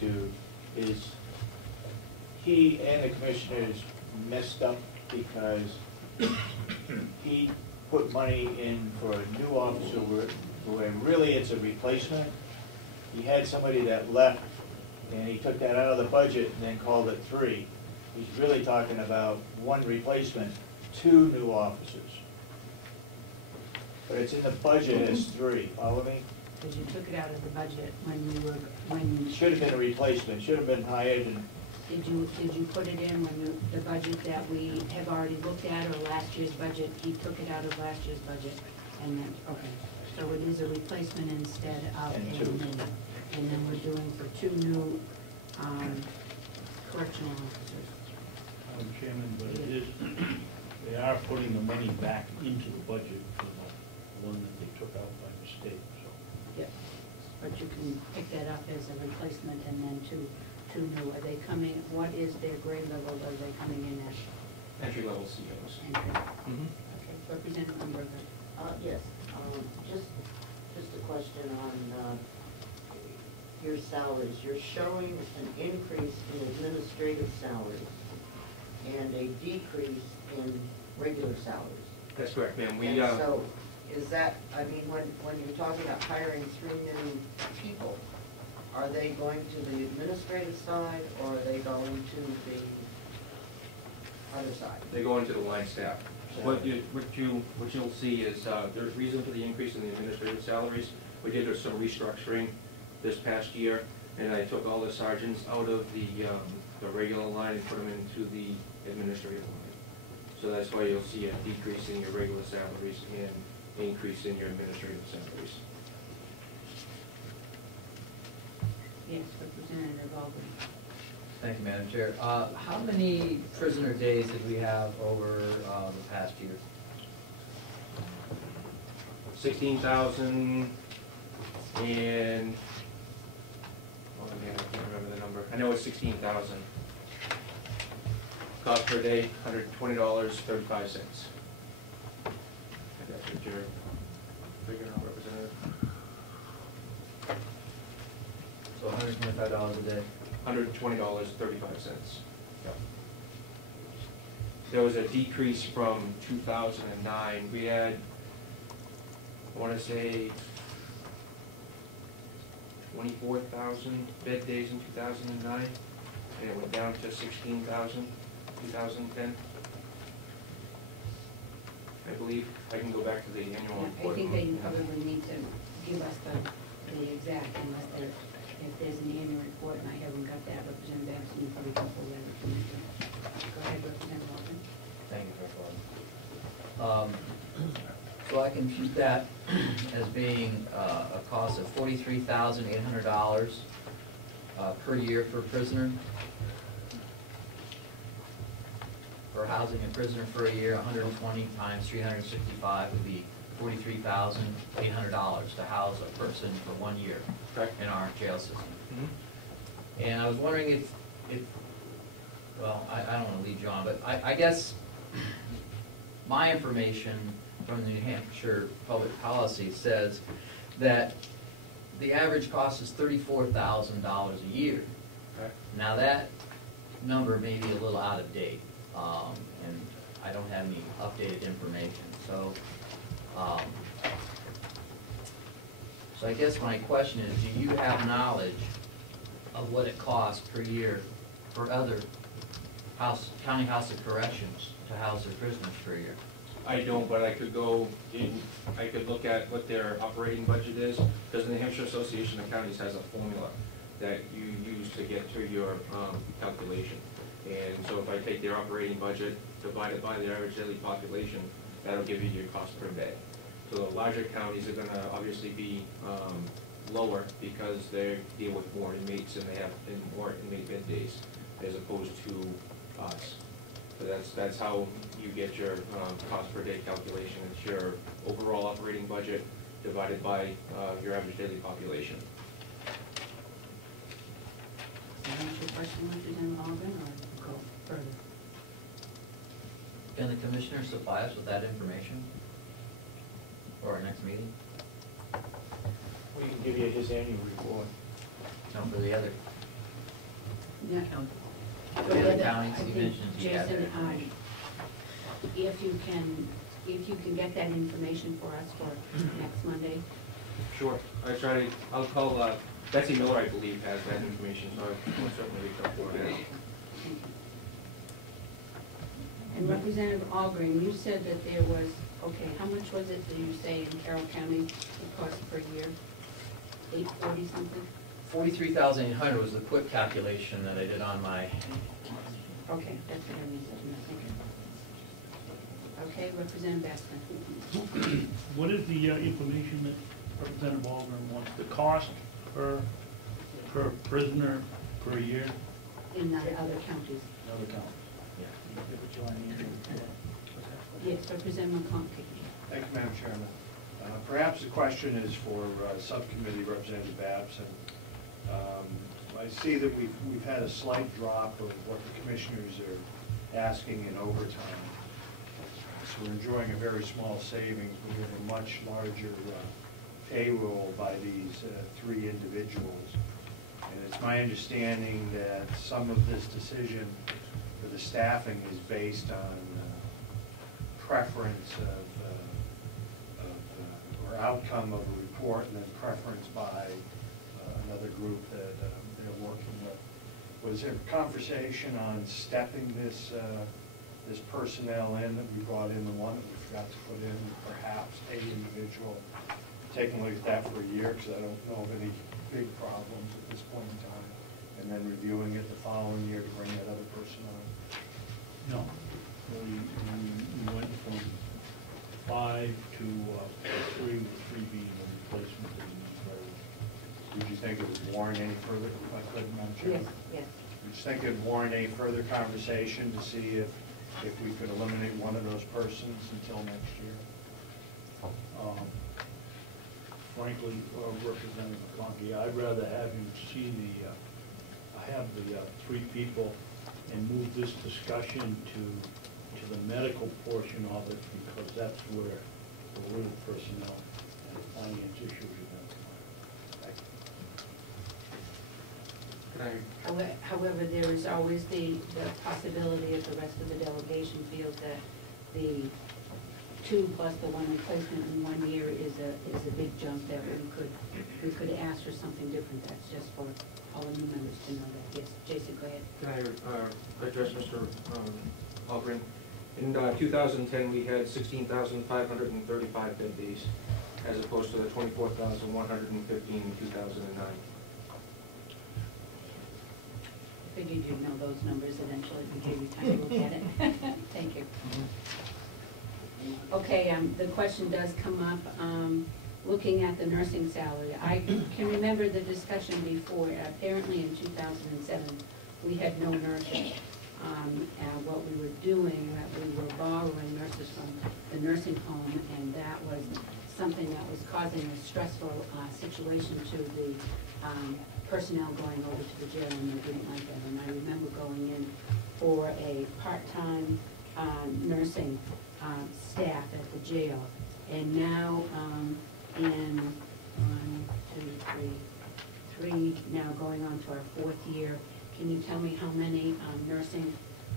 to is he and the commissioners messed up because he put money in for a new officer where really it's a replacement. He had somebody that left and he took that out of the budget and then called it 3. He's really talking about 1 replacement, 2 new officers. But it's in the budget as 3, follow me? Because you took it out of the budget when you Should have been a replacement, should have been hired and. Did you put it in when the budget that we have already looked at, or last year's budget? He took it out of last year's budget, and then, okay. So it is a replacement instead of a new. And then we're doing for 2 new correctional officers. Madam Chairman, but it is, they are putting the money back into the budget for the one that they took out by mistake, so. Yep. But you can pick that up as a replacement and then 2 new. Are they coming, what is their grade level? Are they coming in at? Entry-level COs. Entry. Mm-hmm. Okay, Representative Umberger. Yes, just a question on your salaries. You're showing an increase in administrative salaries and a decrease in regular salaries. That's correct, ma'am. And so, is that, I mean, when you're talking about hiring 3 new people, are they going to the administrative side or are they going to the other side? They go into the line staff. What you'll see is there's reason for the increase in the administrative salaries. We did some restructuring this past year, and I took all the sergeants out of the regular line and put them into the administrative line. So that's why you'll see a decrease in your regular salaries and increase in your administrative salaries. Yes, Representative Albany. Thank you, Madam Chair. How many prisoner days did we have over the past year? 16,000 and, oh man, I can't remember the number. I know it's 16,000. Cost per day, $120.35. That's what you're figuring out, Representative. So $125 a day. $120.35. Yep. There was a decrease from 2009. We had, I want to say, 24,000 bed days in 2009, and it went down to 16,000 2010. I believe. I can go back to the annual report. I think they probably need to give us the exact, unless they're, if there's an annual report and I haven't got that, Representative Anderson, you probably can pull that information. Go ahead, Representative Walton. Thank you, Dr. So I can compute that as being a cost of $43,800 per year per prisoner. For housing a prisoner for a year, 120 times 365 would be $43,800 to house a person for 1 year in our jail system. Mm-hmm. And I was wondering if well, I don't want to lead you on, but I guess my information from the New Hampshire Public Policy says that the average cost is $34,000 a year. Okay. Now that number may be a little out of date, and I don't have any updated information. So, so I guess my question is, do you have knowledge of what it costs per year for other county House of Corrections to house their prisoners per year? I don't, but I could go in, I could look at what their operating budget is, because the New Hampshire Association of Counties has a formula that you use to get to your calculation. And so if I take their operating budget, divide it by the average daily population, that'll give you your cost per day. So the larger counties are going to obviously be lower because they deal with more inmates and they have more inmate bed days as opposed to us. So that's how you get your cost per day calculation. It's your overall operating budget divided by your average daily population. Does that answer your question, Representative Albany, or go further? Can the commissioner supply us with that information for our next meeting? We can give you his annual report. No, for the other Yeah. The other counties I you think, mentioned, you have that Jason, information. if you can get that information for us for next Monday. Sure, I'll call, Betsy Miller, I believe, has that information, so I will certainly reach out for her. And Representative Algreen, you said that there was, okay, how much was it, did you say, in Carroll County, it cost per year? 840 something? 43,800 was the quick calculation that I did on my, Okay, that's what I missed, okay, Representative Baxter. What is the information that Representative Algren wants? The cost per prisoner per year? In the other counties. Another count. Yes, Representative McConkey. Thank you, Madam Chairman. Perhaps the question is for Subcommittee Representative Babson. I see that we've had a slight drop of what the commissioners are asking in overtime. So we're enjoying a very small savings. We have a much larger payroll by these three individuals. And it's my understanding that some of this decision for the staffing is based on preference or outcome of a report and then preference by another group that they're working with. Was there conversation on stepping this personnel in that we brought in, the one that we forgot to put in, perhaps a individual, taking a look at that for a year, because I don't know of any big problems at this point in time, and then reviewing it the following year to bring that other person on? No. We went from 5 to 3, with 3 being a replacement of the Did you think it would warrant any further, if I could, Madam Chairman? Yes, yes. Did you think it would warrant any further conversation to see if we could eliminate one of those persons until next year? Frankly, Representative McConkey, I'd rather have him see have the 3 people and move this discussion to the medical portion of it, because that's where the real personnel and finance issues are going to come. However, there is always the possibility if the rest of the delegation feels that the 2 plus the 1 replacement in 1 year is a big jump, that we could ask for something different. That's just for all the new members to know that. Yes, Jason, go ahead. Can I address Mr. Algren? In 2010, we had 16,535 dead days, as opposed to the 24,115 in 2009. Figured you'd know those numbers eventually if we gave you time to look at it. Thank you. Okay, the question does come up, looking at the nursing salary. I can remember the discussion before. Apparently in 2007, we had no nurses. And what we were doing, we were borrowing nurses from the nursing home, and that was something that was causing a stressful situation to the personnel going over to the jail, and they didn't like that. And I remember going in for a part-time nursing staff at the jail, and now in 1, 2, 3, now going on to our 4th year. Can you tell me how many nursing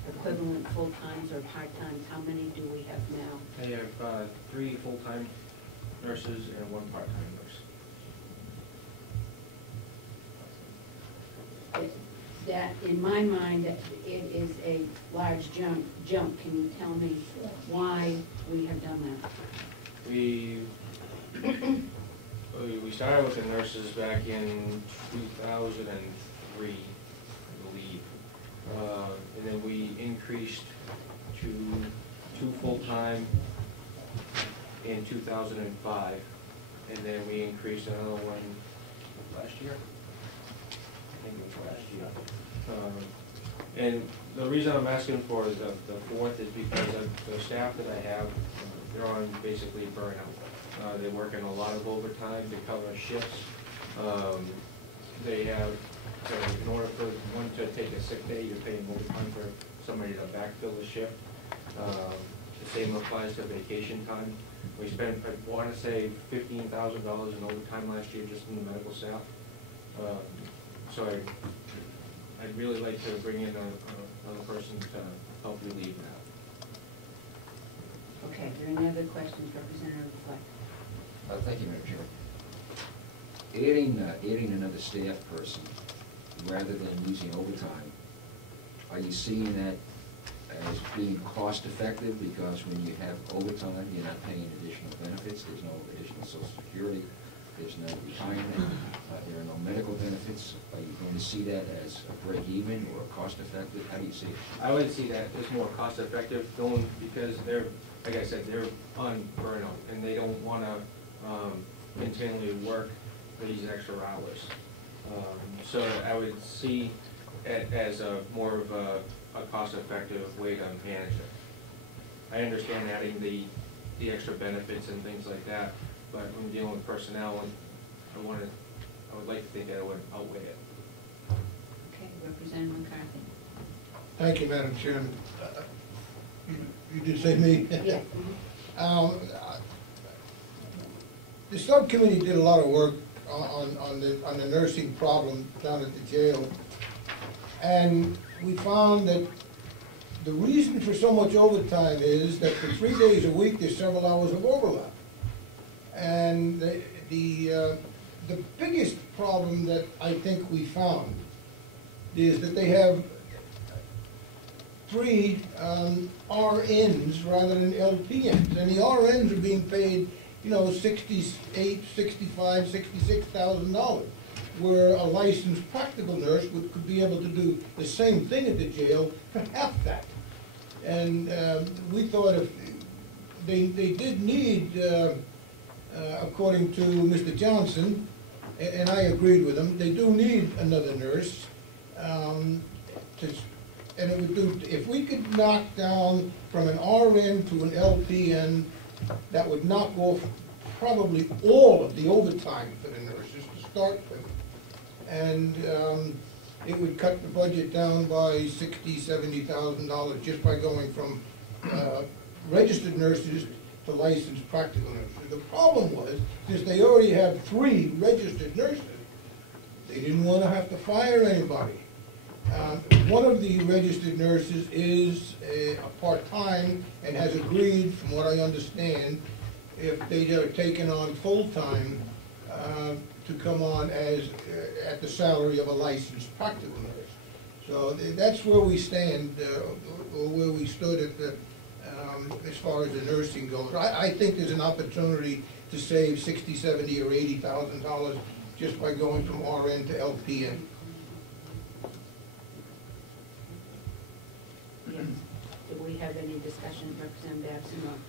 equivalent full-times or part-times, how many do we have now? They have 3 full-time nurses and 1 part-time nurse. That, in my mind, it is a large jump. Can you tell me why we have done that? We started with the nurses back in 2003, I believe. And then we increased to 2 full-time in 2005. And then we increased another one last year. I think it was last year. And the reason I'm asking for the 4th is because of the staff that I have, they're on basically burnout. They work in a lot of overtime to cover shifts. They have, in order for one to take a sick day, you're paying overtime for somebody to backfill the shift. The same applies to vacation time. We spent, I want to say, $15,000 in overtime last year just in the medical staff. So I I'd really like to bring in another person to help relieve that. Okay, are there any other questions, Representative Fleck? Thank you, Madam Chair. Adding another staff person rather than using overtime, are you seeing that as being cost effective? Because when you have overtime, you're not paying additional benefits, there's no additional Social Security, there's no retirement, there are no medical benefits. Are you going to see that as a break even or cost effective? How do you see it? I would see that as more cost effective going, because they're, like I said, they're on burnout and they don't want to continually work these extra hours. So I would see it as a more of a cost-effective way to manage it. I understand adding the extra benefits and things like that, but when dealing with personnel, I would like to think that it would outweigh it. Okay, Representative McCarthy. Thank you, Madam Chairman. You did say me? Yeah. The subcommittee did a lot of work on the nursing problem down at the jail. And we found that the reason for so much overtime is that for 3 days a week, there's several hours of overlap. And the biggest problem that I think we found is that they have 3 RNs rather than LPNs. And the RNs are being paid, you know, $68,000, $65,000, $66,000, where a licensed practical nurse could be able to do the same thing at the jail for half that. And we thought if they did need, according to Mr. Johnson, and I agreed with him, they do need another nurse. And it would do, if we could knock down from an RN to an LPN, that would knock off probably all of the overtime for the nurses to start with. And it would cut the budget down by $60,000, $70,000 just by going from registered nurses to licensed practical nurses. The problem was, since they already have 3 registered nurses, they didn't want to have to fire anybody. One of the registered nurses is a part-time and has agreed, from what I understand, if they are taken on full-time, to come on as at the salary of a licensed practical nurse. So that's where we stand, or where we stood at the, as far as the nursing goes. I think there's an opportunity to save $60,000, $70,000, or $80,000 just by going from RN to LPN. Yes. Do we have any discussion, Representative Babson?